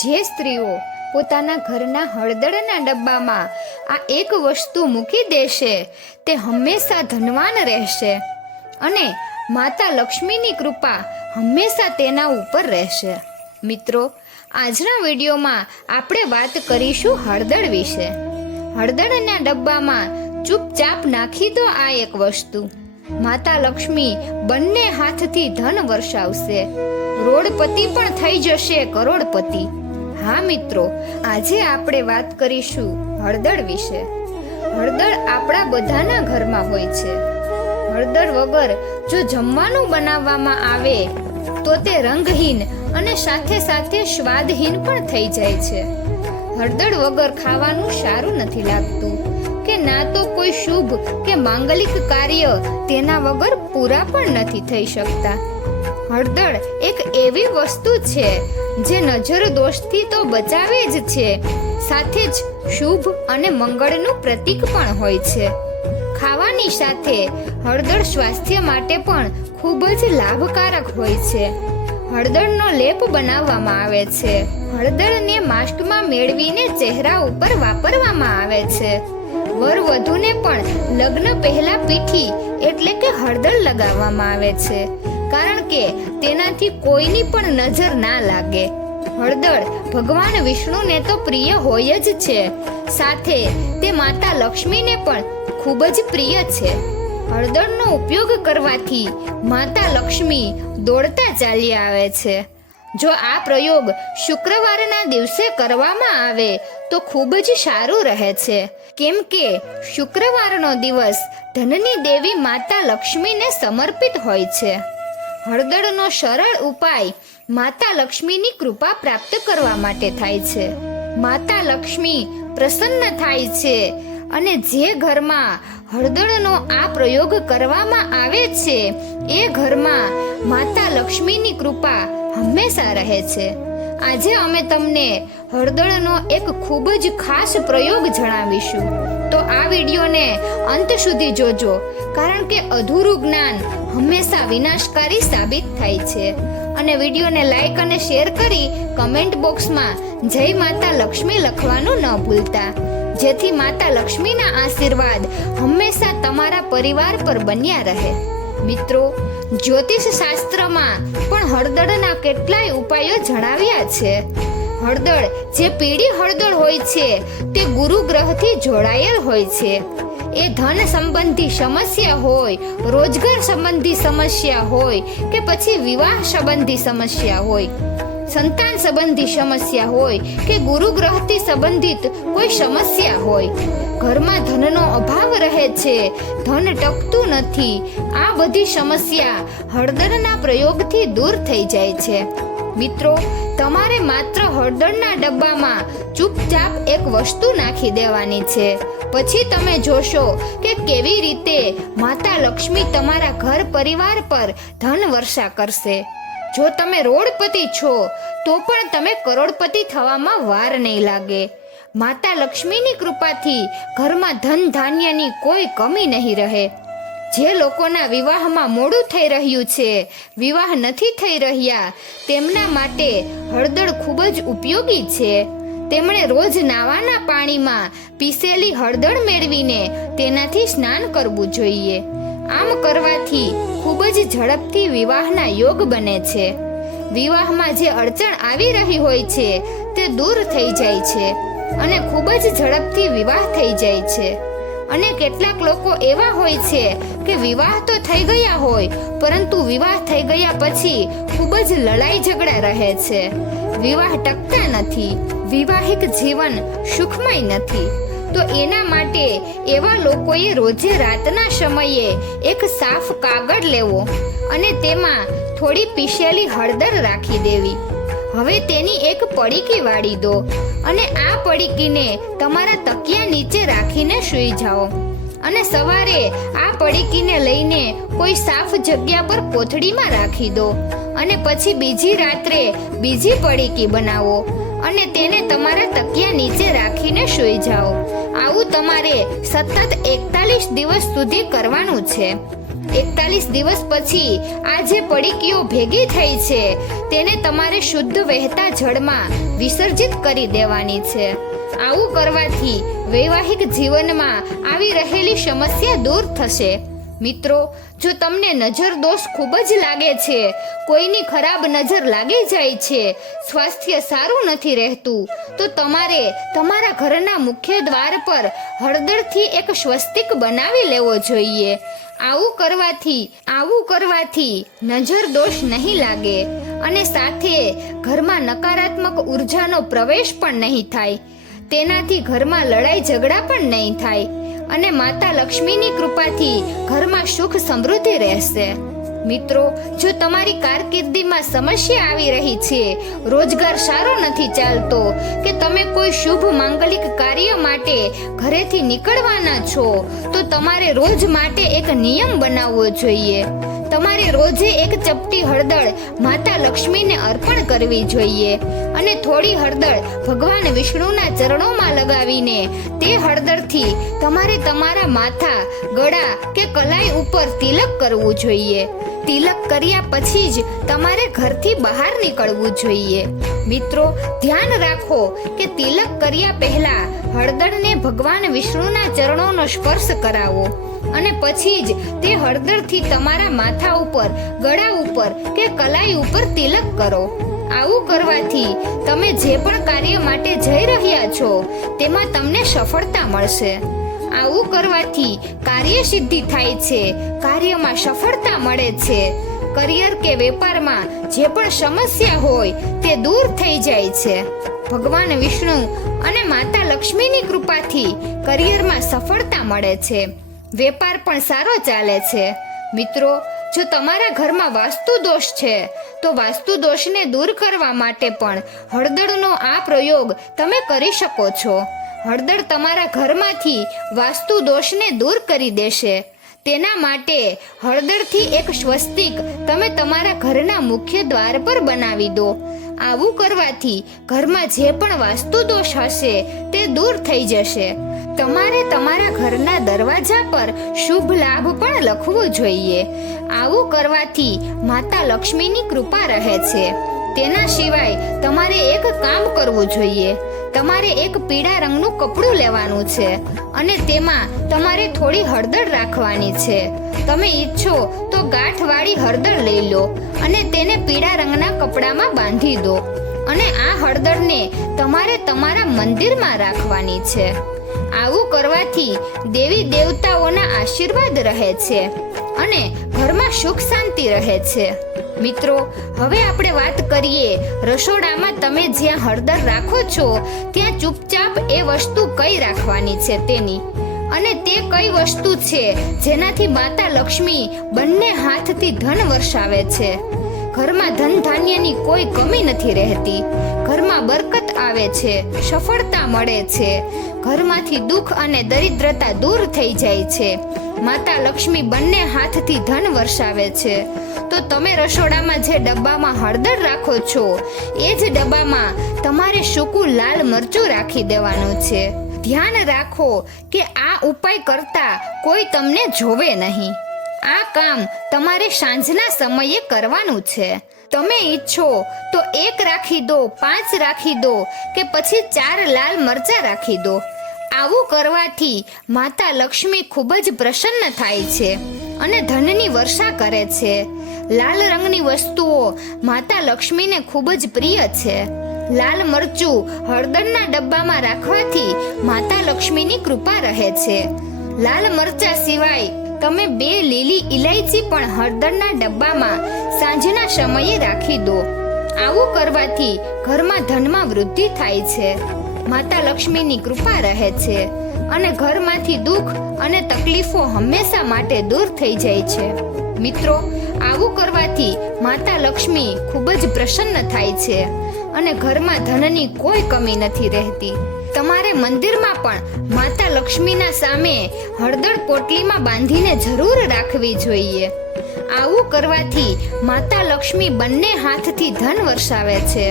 જે સ્ત્રીઓ પોતાના ઘરના હળદરના ડબ્બામાં આ એક વસ્તુ મૂકી દેશે તે હંમેશા ધનવાન રહેશે અને માતા લક્ષ્મીની કૃપા હંમેશા તેના ઉપર રહેશે. મિત્રો, આજના વિડીયોમાં આપણે વાત કરીશું હળદર વિશે. હળદરના ડબ્બામાં ચૂપચાપ નાખી દો આ એક વસ્તુ. માતા લક્ષ્મી બંને હાથથી ધન વર્ષાવશે. રોડપતિ પણ થઈ જશે કરોડપતિ. હા મિત્રો, આજે આપણે વાત કરીશું હળદર વિશે. હળદર આપણા બધાના ઘરમાં હોય છે. હળદર વગર જો જમવાનું બનાવવામાં આવે તો તે રંગહીન અને સાથે સાથે સ્વાદહીન પણ થઈ જાય છે. હળદર વગર ખાવાનું સારું નથી લાગતું કે ના તો કોઈ શુભ કે માંગલિક કાર્ય તેના વગર પૂરા પણ નથી થઈ શકતા. હળદર એક એવી વસ્તુ છે જે નજર દોષથી તો બચાવે જ છે, સાથે જ શુભ અને મંગળનું પ્રતીક પણ હોય છે. ખાવાની સાથે હળદર સ્વાસ્થ્ય માટે પણ ખૂબ જ લાભકારક હોય છે. હળદરનો લેપ બનાવવામાં આવે છે. હળદરને માસ્કમાં મેળવીને ચહેરા ઉપર વાપરવામાં આવે છે. વરવધુને પણ લગ્ન પહેલા પીઠી એટલે કે હળદર લગાવવામાં આવે છે, કારણ કે તેનાથી કોઈની પણ નજર ના લાગે. હળદર ભગવાન વિષ્ણુને તો પ્રિય હોય જ છે, સાથે તે માતા લક્ષ્મીને પણ ખૂબ જ પ્રિય છે. હળદરનો ઉપયોગ કરવાથી માતા લક્ષ્મી દોડતા ચાલી આવે છે. જો આ પ્રયોગ શુક્રવારના દિવસે કરવામાં આવે તો ખૂબ જ સારું રહે છે, કેમ કે શુક્રવારનો દિવસ ધનની દેવી માતા લક્ષ્મીને સમર્પિત હોય છે. હળદરનો સરળ ઉપાય માતા લક્ષ્મીની કૃપા પ્રાપ્ત કરવા માટે થાય છે. માતા લક્ષ્મી પ્રસન્ન થાય છે અને જે ઘરમાં હળદરનો આ પ્રયોગ કરવામાં આવે છે એ ઘરમાં માતા લક્ષ્મીની કૃપા હંમેશા રહે છે. આજે અમે તમને હળદરનો એક ખૂબ જ ખાસ પ્રયોગ જણાવીશું, તો આ વિડીયોને અંત સુધી જોજો, કારણ કે અધૂરું જ્ઞાન હંમેશા વિનાશકારી સાબિત થાય છે. અને વિડીયોને લાઈક અને શેર કરી કમેન્ટ બોક્સમાં જય માતા લક્ષ્મી લખવાનું ન ભૂલતા, જેથી માતા લક્ષ્મીના આશીર્વાદ હંમેશા તમારા પરિવાર પર બન્યા રહે. મિત્રો, જ્યોતિષ શાસ્ત્રમાં પણ હળદરના કેટલાય ઉપાયો જણાવ્યા છે. હળદર જે પીળી હળદર હોય છે તે ગુરુ ગ્રહથી જોડાયેલ હોય છે. એ ધન સંબંધી સમસ્યા હોય, રોજગાર સંબંધી સમસ્યા હોય કે પછી વિવાહ સંબંધી સમસ્યા હોય, સંતાન સંબંધી સમસ્યા હોય કે ગુરુ ગ્રહથી સંબંધિત કોઈ સમસ્યા હોય, ઘરમાં ધનનો અભાવ રહે છે, ધન ટકતું નથી, આ બધી સમસ્યા હળદરના પ્રયોગથી દૂર થઈ જાય છે. મિત્રો, તમારે માત્ર હળદરના ડબ્બામાં ચૂપચાપ એક વસ્તુ નાખી દેવાની છે. પછી તમે જોશો કે કેવી રીતે માતા લક્ષ્મી તમારા ઘર પરિવાર પર ધન વર્ષા કરશે. જો તમે રોડપતિ છો તો પણ તમે કરોડપતિ થવામાં વાર નહીં લાગે. માતા લક્ષ્મીની કૃપાથી ઘરમાં ધન ધાન્યની કોઈ કમી નહીં રહે. જે લોકોના વિવાહમાં મોડું થઈ રહ્યું છે, વિવાહ નથી થઈ રહ્યા, તેમના માટે હળદર ખૂબ જ ઉપયોગી છે. તેમણે રોજ નાવાના પાણીમાં પીસેલી હળદર મેળવીને તેનાથી સ્નાન કરવું જોઈએ. આમ કરવાથી ખૂબ જ ઝડપથી વિવાહના યોગ બને છે. વિવાહમાં જે અડચણ આવી રહી હોય છે તે દૂર થઈ જાય છે અને ખૂબ જ ઝડપથી વિવાહ થઈ જાય છે. અને કેટલાક લોકો એવા હોય છે કે વિવાહ તો થઈ ગયા હોય, પરંતુ વિવાહ થઈ ગયા પછી ખૂબ જ લડાઈ ઝઘડા રહે છે. વિવાહ ટકતા નથી, વિવાહિક જીવન સુખમય નથી. તો એના માટે એવા લોકોએ રોજે રાતના સમયે એક સાફ કાગળ લેવો અને તેમાં થોડી પીસેલી હળદર રાખી દેવી. હવે તેની એક પડીકી વાળી દો અને આ પડીકીને તમારા તકિયા નીચે રાખીને સૂઈ જાઓ અને સવારે આ પડીકીને લઈને કોઈ સાફ જગ્યા પર કોથળીમાં રાખી દો અને પછી બીજી રાત્રે બીજી પડીકી બનાવો અને તેને તમારા તકિયા નીચે રાખીને સૂઈ જાઓ. આવું તમારે સતત 41 દિવસ સુધી કરવાનું છે. 41 દિવસ પછી આ જે પડીકીઓ ભેગી થઈ છે તેને તમારે શુદ્ધ વહેતા જળમાં વિસર્જિત કરી દેવાની છે. આવું કરવાથી વૈવાહિક જીવનમાં આવી રહેલી સમસ્યા દૂર થશે. મિત્રો, જો તમને નજર દોષ ખૂબ જ લાગે છે, કોઈની ખરાબ નજર લાગી જાય છે, સ્વાસ્થ્ય સારું નથી રહેતું, તો તમારે તમારા ઘરના મુખ્ય દ્વાર પર હળદરથી એક સ્વસ્તિક બનાવી લેવો જોઈએ. આવું કરવાથી નજર દોષ નહીં લાગે અને સાથે ઘરમાં નકારાત્મક ઉર્જાનો પ્રવેશ પણ નહીં થાય. તેનાથી ઘરમાં લડાઈ ઝઘડા પણ નહીં થાય અને માતા લક્ષ્મીની કૃપાથી ઘરમાં સુખ સમૃદ્ધિ રહેશે. મિત્રો, જો તમારી કારકિર્દીમાં સમસ્યા આવી રહી છે, રોજગાર સારો નથી ચાલતો કે તમે કોઈ શુભ માંગલિક કાર્ય માટે ઘરેથી નીકળવાના છો, તો તમારે રોજ માટે એક નિયમ બનાવવો જોઈએ. તમારે રોજે એક ચપટી હળદર માતા લક્ષ્મીને અર્પણ કરવી જોઈએ અને થોડી હળદર ભગવાન વિષ્ણુના ચરણોમાં લગાવીને તે હળદરથી તમારે તમારા માથા, ગળા કે કલાઈ ઉપર તિલક કરવું જોઈએ. તિલક કર્યા પછી જ તમારે ઘરથી બહાર નીકળવું જોઈએ. મિત્રો, ધ્યાન રાખો કે તિલક કર્યા પહેલા હળદરને ભગવાન વિષ્ણુના ચરણોનો સ્પર્શ કરાવો અને પછી જ તે હળદરથી તમારા માથા ઉપર, ગળા ઉપર કે કલાઈ ઉપર તિલક કરો. આવું કરવાથી તમે જે પણ કાર્ય માટે જઈ રહ્યા છો તેમાં તમને સફળતા મળશે. આવું કરવાથી કાર્ય સિદ્ધિ થાય છે, કાર્યમાં સફળતા મળે છે. કરિયર કે વેપારમાં જે પણ સમસ્યા હોય તે દૂર થઈ જાય છે. ભગવાન વિષ્ણુ અને માતા લક્ષ્મીની કૃપાથી કરિયરમાં સફળતા મળે છે. વેપાર પણ સારો ચાલે છે. મિત્રો, જો તમારા ઘરમાં વાસ્તુ દોષ છે તો વાસ્તુ દોષને દૂર કરવા માટે પણ હળદરનો આ પ્રયોગ તમે કરી શકો છો. હળદર તમારા ઘરમાંથી વાસ્તુ દોષને દૂર કરી દેશે. તેના માટે હળદરથી એક સ્વસ્તિક તમે તમારા ઘરના મુખ્ય દ્વાર પર બનાવી દો. આવું કરવાથી ઘરમાં જે પણ વાસ્તુ દોષ હશે તે દૂર થઈ જશે. તમારે તમારા ઘરના દરવાજા પર શુભ લાભ પણ લખવું જોઈએ. આવું કરવાથી માતા લક્ષ્મીની કૃપા રહે છે. તેના સિવાય તમારે એક કામ કરવું જોઈએ. તમારે એક પીળા રંગનું કપડું લેવાનું છે અને તેમાં તમારે થોડી હળદર રાખવાની છે. તમે ઈચ્છો તો ગાંઠવાળી હળદર લઈ લો અને તેને પીળા રંગના કપડામાં બાંધી દો અને આ હળદરને તમારે તમારા મંદિરમાં રાખવાની છે. આવું કરવાથી દેવી દેવતાઓના આશીર્વાદ રહે છે અને ઘરમાં સુખ શાંતિ રહે છે. મિત્રો, હવે આપણે વાત કરીએ રસોડામાં તમે જ્યાં હળદર રાખો છો ત્યાં ચૂપચાપ એ વસ્તુ કઈ રાખવાની છે તેની, અને તે કઈ વસ્તુ છે જેનાથી માતા લક્ષ્મી બંને હાથથી ધન વરસાવે છે. ઘરમાં ધન ધાન્યની કોઈ કમી નથી રહેતી. ઘરમાં બરકત આવે છે, સફળતા મળે છે. ઘરમાંથી દુઃખ અને દરિદ્રતા દૂર થઈ જાય છે. માતા લક્ષ્મી બંને હાથથી ધન વરસાવે છે. તો તમે રસોડામાં જે ડબ્બામાં હળદર રાખો છો એ જ ડબ્બામાં તમારે સૂકું લાલ મરચું રાખી દેવાનું છે. ધ્યાન રાખો કે આ ઉપાય કરતા કોઈ તમને જોવે નહીં. આ કામ તમારે સાંજના સમયે કરવાનું છે. તમે ઈચ્છો તો 1 રાખી દો, 5 રાખી દો કે પછી 4 લાલ મરચા રાખી દો. આવું કરવાથી માતા લક્ષ્મી ખૂબ જ પ્રસન્ન થાય છે અને ધનની વર્ષા કરે છે. લાલ રંગની વસ્તુઓ માતા લક્ષ્મીને ખૂબ જ પ્રિય છે. લાલ મરચું હળદરના ડબ્બામાં રાખવાથી માતા લક્ષ્મીની કૃપા રહે છે. લાલ મરચા સિવાય તમે 2 લીલી ઇલાયચી પણ હળદરના ડબ્બામાં સાંજના સમયે રાખી દો. આવું કરવાથી ઘરમાં ધનમાં વૃદ્ધિ થાય છે, માતા લક્ષ્મીની કૃપા રહે છે અને ઘરમાંથી દુઃખ અને તકલીફો હંમેશા માટે દૂર થઈ જાય છે. મિત્રો, આવું કરવાથી માતા લક્ષ્મી ખૂબ જ પ્રસન્ન થાય છે અને ઘરમાં ધનની કોઈ કમી નથી રહેતી. તમારે મંદિરમાં પણ માતા લક્ષ્મીના સામે હળદર પોટલીમાં બાંધીને જરૂર રાખવી જોઈએ. આવું કરવાથી માતા લક્ષ્મી બંને હાથથી ધન વરસાવે છે,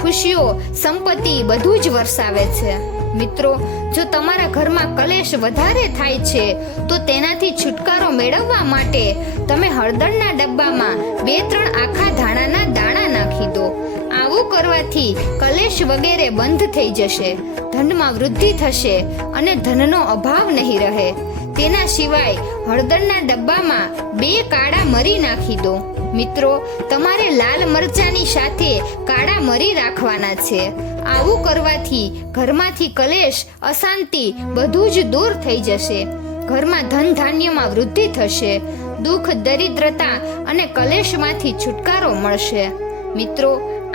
ખુશીઓ, સંપત્તિ બધું જ વરસાવે છે. મિત્રો, જો તમારા ઘરમાં કલેશ વધારે થાય છે તો તેનાથી છુટકારો મેળવવા માટે તમે હળદરના ડબ્બામાં 2-3 આખા ધાણાના દાણા નાખી દો. આવું કરવાથી કલેશ વગેરે બંધ થઈ જશે, ધનમાં વૃદ્ધિ થશે અને ધનનો અભાવ નહીં રહે. તેના સિવાય હળદરના ડબ્બામાં 2 કાળા મરી નાખી દો. મિત્રો, તમારે લાલ મરચાની સાથે કાળા મરી રાખવાના છે. આવું કરવાથી ઘરમાંથી કલેશ, અશાંતિ બધું જ દૂર થઈ જશે. ઘરમાં ધન ધાન્યમાં વૃદ્ધિ થશે, દુઃખ, દરિદ્રતા અને કલેશમાંથી છુટકારો મળશે. મિત્રો,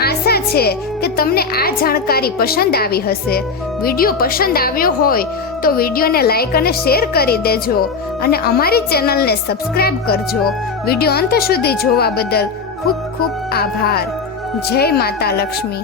આશા છે કે તમને આ જાણકારી પસંદ આવી હશે. વિડીયો પસંદ આવ્યો હોય તો વિડીયોને લાઈક અને શેર કરી દેજો અને અમારી ચેનલને સબસ્ક્રાઇબ કરજો. વિડીયો અંત સુધી જોવા બદલ ખૂબ ખૂબ આભાર. જય માતા લક્ષ્મી.